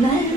Let